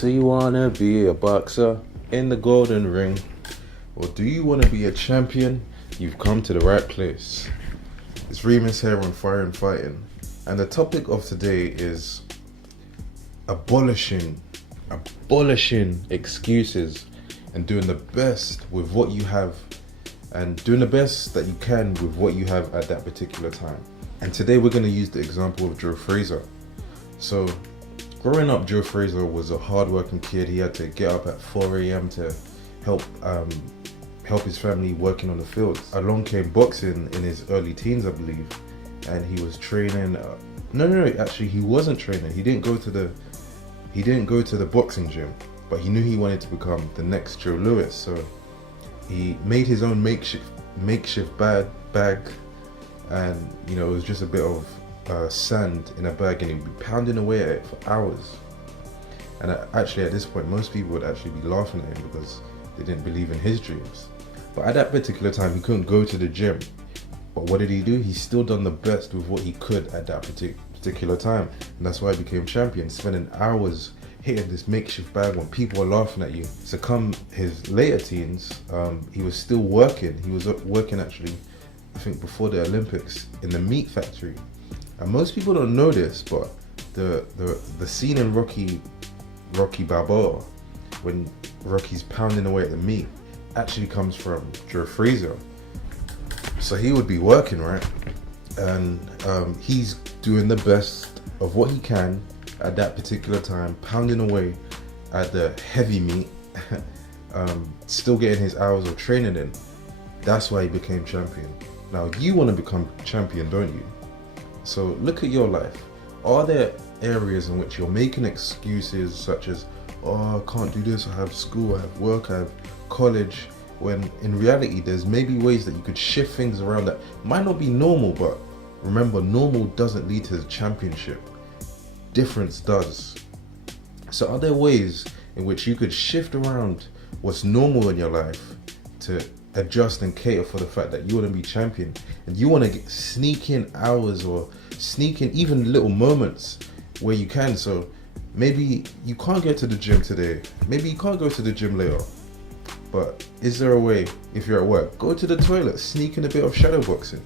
So you wanna be a boxer in the golden ring? Or do you wanna be a champion? You've come to the right place. It's Reemus here on Fire and Fighting. And the topic of today is abolishing excuses and doing the best with what you have, and doing the best that you can with what you have at that particular time. And today we're going to use the example of Joe Frazier. So growing up, Joe Frazier was a hard-working kid. He had to get up at 4 a.m. to help his family working on the fields. Along came boxing in his early teens, I believe, and he was training. Actually, he wasn't training. He didn't go to the boxing gym, but he knew he wanted to become the next Joe Louis. So he made his own makeshift bag, and it was just a bit of sand in a bag, and he'd be pounding away at it for hours. And actually, at this point, most people would actually be laughing at him because they didn't believe in his dreams. But at that particular time, he couldn't go to the gym. But what did he do? He still done the best with what he could at that particular time, and that's why he became champion, spending hours hitting this makeshift bag when people are laughing at you. So come his later teens, he was still working. He was working actually, I think before the Olympics, in the meat factory. And most people don't know this, but the scene in Rocky Balboa, when Rocky's pounding away at the meat, actually comes from Joe Frazier. So he would be working, right? And he's doing the best of what he can at that particular time, pounding away at the heavy meat, still getting his hours of training in. That's why he became champion. Now you want to become champion, don't you? So look at your life. Are there areas in which you're making excuses such as, oh, I can't do this, I have school, I have work, I have college, when in reality there's maybe ways that you could shift things around that might not be normal, but remember, normal doesn't lead to the championship. Difference does. So are there ways in which you could shift around what's normal in your life to adjust and cater for the fact that you want to be champion, and you want to sneak in hours or sneak in even little moments where you can? So maybe you can't get to the gym today, maybe you can't go to the gym later, but is there a way? If you're at work, go to the toilet, sneak in a bit of shadow boxing.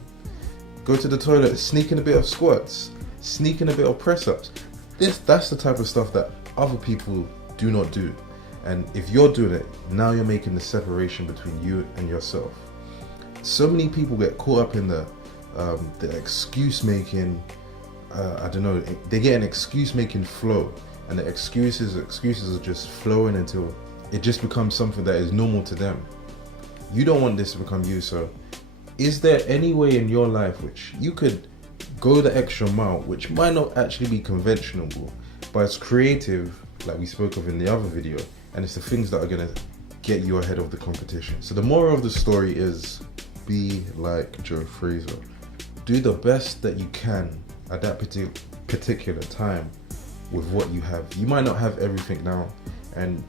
Go to the toilet, sneak in a bit of squats, sneak in a bit of press-ups. That's the type of stuff that other people do not do. And if you're doing it, now you're making the separation between you and yourself. So many people get caught up in the excuse making. I don't know. They get an excuse making flow, and the excuses are just flowing until it just becomes something that is normal to them. You don't want this to become you. So, is there any way in your life which you could go the extra mile, which might not actually be conventional, but it's creative, like we spoke of in the other video? And it's the things that are gonna get you ahead of the competition. So the moral of the story is, be like Joe Frazier. Do the best that you can at that particular time with what you have. You might not have everything now, and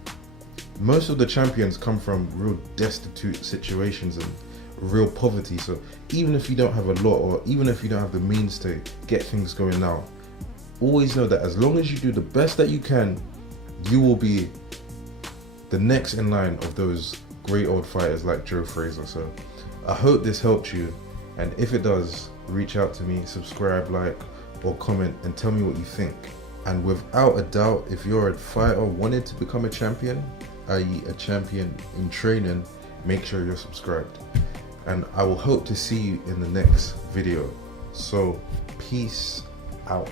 most of the champions come from real destitute situations and real poverty. So even if you don't have a lot, or even if you don't have the means to get things going now, always know that as long as you do the best that you can, you will be the next in line of those great old fighters like Joe Frazier. So I hope this helped you, and if it does, reach out to me, subscribe, like, or comment and tell me what you think. And without a doubt, if you're a fighter wanting to become a champion, i.e. a champion in training, make sure you're subscribed. And I will hope to see you in the next video. So peace out.